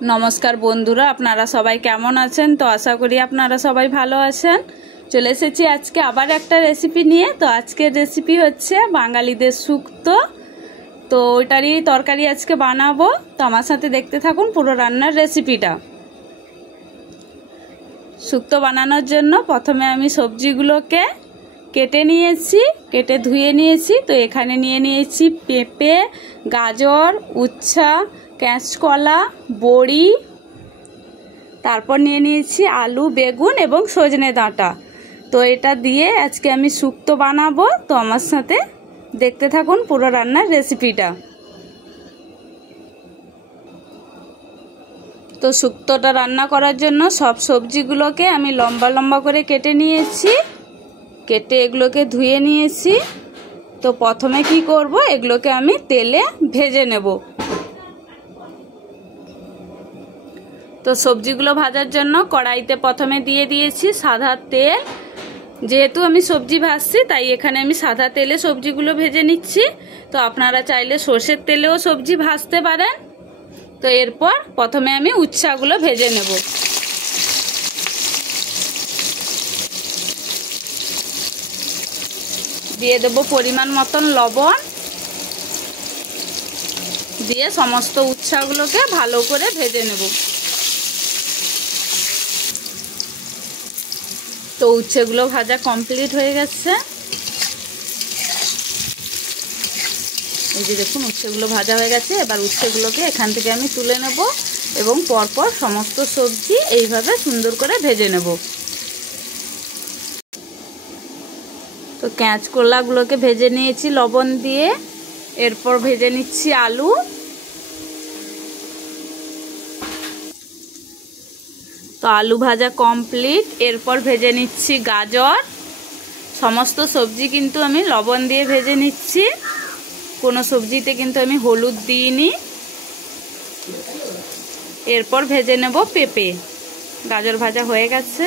नमस्कार बंधुरा आपनारा सबाई केमन आछेन। तो आशा करी आपनारा सबाई भालो आछेन। चले एसेछि आजके आबार एकटा रेसिपि निये। तो आजकेर रेसिपि होच्छे बांगालीदेर शुक्तो। तो ओइटारই तरकारी आजके बानाबो। तो आमार साथे देखते थाकुन पुरो रान्नार रेसिपिटा। शुक्तो बानानोर जोन्नो प्रथमे आमि सब्जिगुलोके केटे निয়েছি, केटे धुए निয়েছি। तो एखाने निये निয়েছি पेঁপে, गाजर, उच्छा, কাঁচকলা, বড়ি, তারপর নিয়ে নিয়েছি আলু, বেগুন এবং সজনে ডাঁটা। তো এটা দিয়ে আজকে আমি শুক্তো বানাবো। তো আমার সাথে দেখতে থাকুন পুরো রান্নার রেসিপিটা। তো শুক্তোটা রান্না করার জন্য সব সবজিগুলোকে আমি লম্বা লম্বা করে কেটে নিয়েছি। কেটে এগুলোকে ধুয়ে নিয়েছি। তো প্রথমে কি করব, এগুলোকে আমি তেলে ভেজে নেব। তো সবজিগুলো ভাজার জন্য কড়াইতে প্রথমে দিয়ে দিয়েছি সাদা তেল। যেহেতু আমি সবজি ভাজছি তাই এখানে আমি সাদা তেলে সবজিগুলো ভেজে নিচ্ছি। তো আপনারা চাইলে সরষের তেলেও সবজি ভাজতে পারেন। তো এরপর প্রথমে আমি উচ্ছাগুলো ভেজে নেব। দিয়ে দেব পরিমাণ মতন লবণ। দিয়ে সমস্ত উচ্ছাগুলোকে ভালো করে ভেজে নেব। তো উচ্ছেগুলো ভাজা কমপ্লিট হয়ে গেছে। এই যে দেখুন উচ্ছেগুলো ভাজা হয়ে গেছে। এবার উচ্ছেগুলোকে এখান থেকে আমি তুলে নেব এবং পরপর সমস্ত সবজি এইভাবে সুন্দর করে ভেজে নেব। তো কাঁচকলাগুলোকে ভেজে নিয়েছি লবণ দিয়ে। এরপর ভেজে নিচ্ছি আলু। তো আলু ভাজা কমপ্লিট। এরপর ভেজে নিচ্ছি গাজর। সমস্ত সবজি কিন্তু আমি লবণ দিয়ে ভেজে নিচ্ছি। কোনো সবজিতে কিন্তু আমি হলুদ দিইনি। এরপর ভেজে নেব পেঁপে। গাজর ভাজা হয়ে গেছে।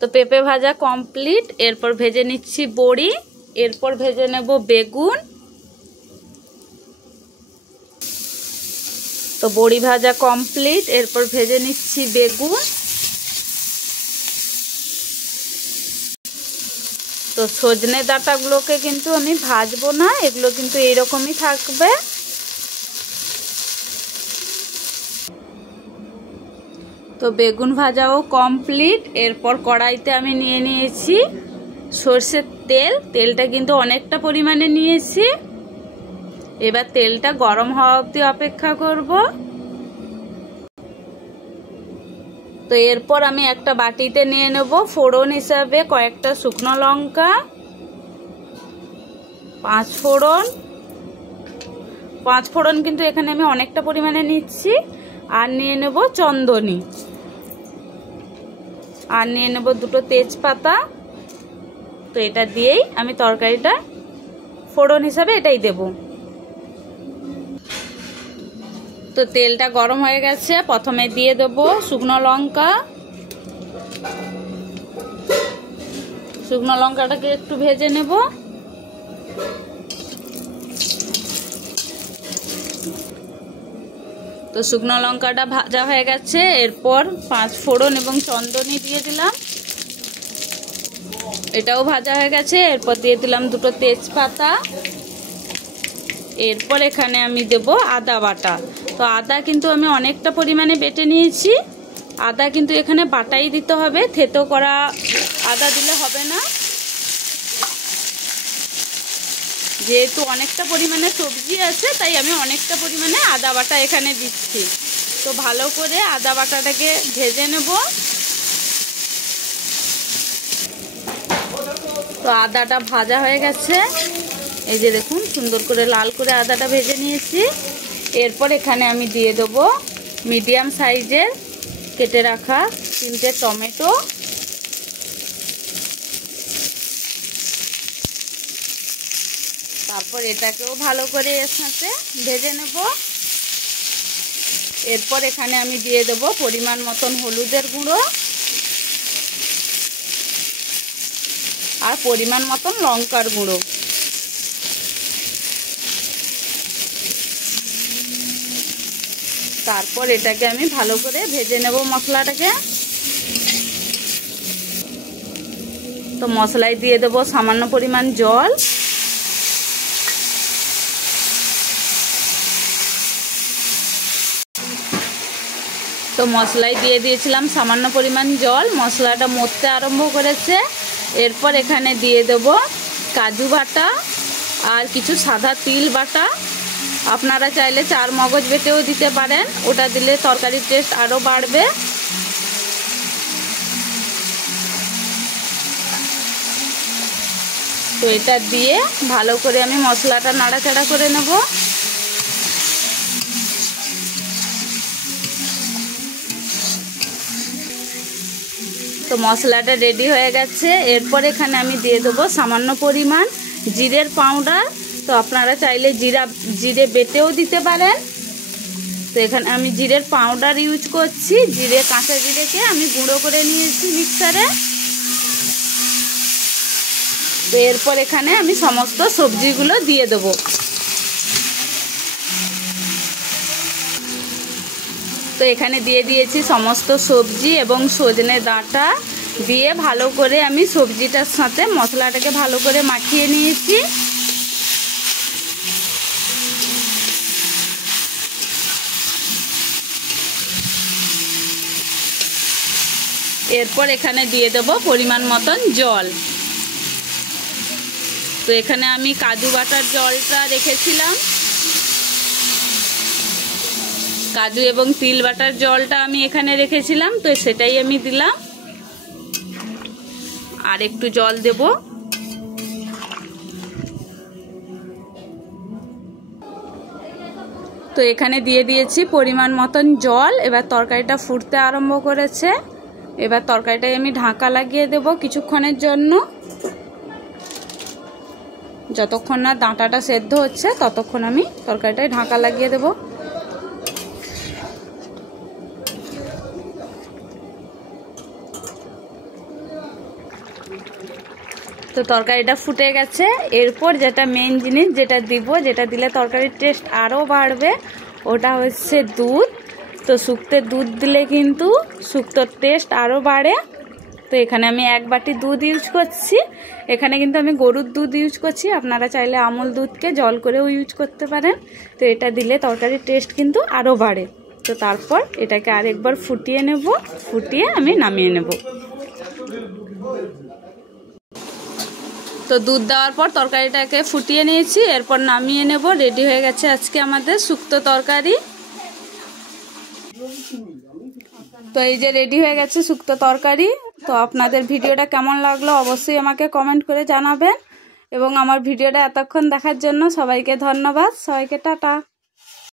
তো পেঁপে ভাজা কমপ্লিট। এরপর ভেজে নিচ্ছি বড়ি। এরপর ভেজে নেব বেগুন। তো বড়ি ভাজা কমপ্লিট। এরপর ভেজে নিচ্ছি বেগুন। তো সজনে ডাঁটাগুলোকে কিন্তু আমি ভাজবো না, এগুলো কিন্তু এইরকমই থাকবে। তো বেগুন ভাজাও কমপ্লিট। এরপর কড়াইতে আমি নিয়ে নিয়েছি সরষের তেল। তেলটা কিন্তু অনেকটা পরিমাণে নিয়েছি। এবার তেলটা গরম হওয়া অবধি অপেক্ষা করব। তো এরপর আমি একটা বাটিতে নিয়ে নেব ফোড়ন হিসাবে কয়েকটা শুকনো লঙ্কা, 5 ফোড়ন। 5 ফোড়ন কিন্তু এখানে আমি অনেকটা পরিমাণে নিচ্ছি। আর নিয়ে নেব চন্দনী। আর নিয়ে নেব 2টো তেজপাতা। তো এটা দিয়েই আমি তরকারিটা ফোড়ন হিসাবে এটাই দেব। তো তেলটা গরম হয়ে গেছে। প্রথমে দিয়ে দেব শুকনো লঙ্কা। শুকনো লঙ্কাটাকে একটু ভেজে নেব। তো শুকনো লঙ্কাটা ভাজা হয়ে গেছে। এরপর 5 ফোড়ন এবং চন্দনী দিয়ে দিলাম। এটাও ভাজা হয়ে গেছে। এরপর দিয়ে দিলাম 2টো তেজপাতা। এরপর এখানে আমি দেব আদা বাটা। তো আদা কিন্তু আমি অনেকটা পরিমাণে বেটে নিয়েছি। আদা কিন্তু এখানে বাটাই দিতে হবে, থেতো করা আদা দিলে হবে না। যেহেতু অনেকটা পরিমাণে সবজি আছে তাই আমি অনেকটা পরিমাণে আদা বাটা এখানে দিচ্ছি। তো ভালো করে আদা বাটাটাকে ভেজে নেব। তো আদাটা ভাজা হয়ে গেছে। এই যে দেখুন সুন্দর করে লাল করে আদাটা ভেজে নিয়েছি। এরপর এখানে আমি দিয়ে দেব মিডিয়াম সাইজের কেটে রাখা 3টে টমেটো। তারপর এটাকেও ভালো করে এর সাথে ভেজে নেব। এরপর এখানে আমি দিয়ে দেব পরিমাণ মতন হলুদের গুঁড়ো আর পরিমাণ মতন লঙ্কার গুঁড়ো। তারপর এটাকে আমি ভালো করে ভেজে নেব মশলাটাকে। তো মশলায় দিয়ে দেবো সামান্য পরিমাণ জল। তো মশলায় দিয়ে দিয়েছিলাম সামান্য পরিমাণ জল, মশলাটা মরতে আরম্ভ করেছে। এরপর এখানে দিয়ে দেব কাজু বাটা আর কিছু সাদা তিল বাটা। আপনারা চাইলে চার মগজ বেটেও দিতে পারেন, ওটা দিলে তরকারির টেস্ট আরও বাড়বে। তো এটা দিয়ে ভালো করে আমি মশলাটা নাড়াচাড়া করে নেব। তো মশলাটা রেডি হয়ে গেছে। এরপর এখানে আমি দিয়ে দেবো সামান্য পরিমাণ জিরের পাউডার। তো আপনারা চাইলে জিরে বেটেও দিতে পারেন। তো এখানে আমি জিরের পাউডার ইউজ করছি। কাঁচা জিরেকে আমি গুঁড়ো করে নিয়েছি মিক্সারে। তো এরপর এখানে আমি সমস্ত সবজিগুলো দিয়ে দেবো। তো এখানে দিয়ে দিয়েছি সমস্ত সবজি এবং সজনে ডাঁটা দিয়ে ভালো করে আমি সবজিটার সাথে মশলাটাকে ভালো করে মাখিয়ে নিয়েছি। এরপর এখানে দিয়ে দেব পরিমাণ মতন জল। তো এখানে আমি কাজু বাটার জলটা রেখেছিলাম, কাজু এবং তিল বাটার জলটা আমি এখানে রেখেছিলাম। তো সেটাই আমি দিলাম, আর একটু জল দেব। তো এখানে দিয়ে দিয়েছি পরিমাণ মতন জল। এবার তরকারিটা ফুটতে আরম্ভ করেছে। এবার তরকারিটায় আমি ঢাকা লাগিয়ে দেব কিছুক্ষণের জন্য। যতক্ষণ না ডাঁটাটা সেদ্ধ হচ্ছে ততক্ষণ আমি তরকারিটায় ঢাকা লাগিয়ে দেব। তো তরকারিটা ফুটে গেছে। এরপর যেটা মেন জিনিস যেটা দিব, যেটা দিলে তরকারির টেস্ট আরও বাড়বে, ওটা হচ্ছে দুধ। তো শুক্তোর দুধ দিলে কিন্তু শুক্তোর টেস্ট আরও বাড়ে। তো এখানে আমি 1 বাটি দুধ ইউজ করছি। এখানে কিন্তু আমি গরুর দুধ ইউজ করছি, আপনারা চাইলে আমুল দুধকে জল করেও ইউজ করতে পারেন। তো এটা দিলে তরকারির টেস্ট কিন্তু আরও বাড়ে। তো তারপর এটাকে আরেকবার ফুটিয়ে নেব, ফুটিয়ে আমি নামিয়ে নেব। তো দুধ দেওয়ার পর তরকারিটাকে ফুটিয়ে নিয়েছি, এরপর নামিয়ে নেব। রেডি হয়ে গেছে আজকে আমাদের শুক্তো তরকারি। তো এই যে রেডি হয়ে গেছে শুক্তো তরকারি। তো আপনাদের ভিডিওটা কেমন লাগলো অবশ্যই আমাকে কমেন্ট করে জানাবেন। এবং আমার ভিডিওটা এতক্ষণ দেখার জন্য সবাইকে ধন্যবাদ। সবাইকে টাটা।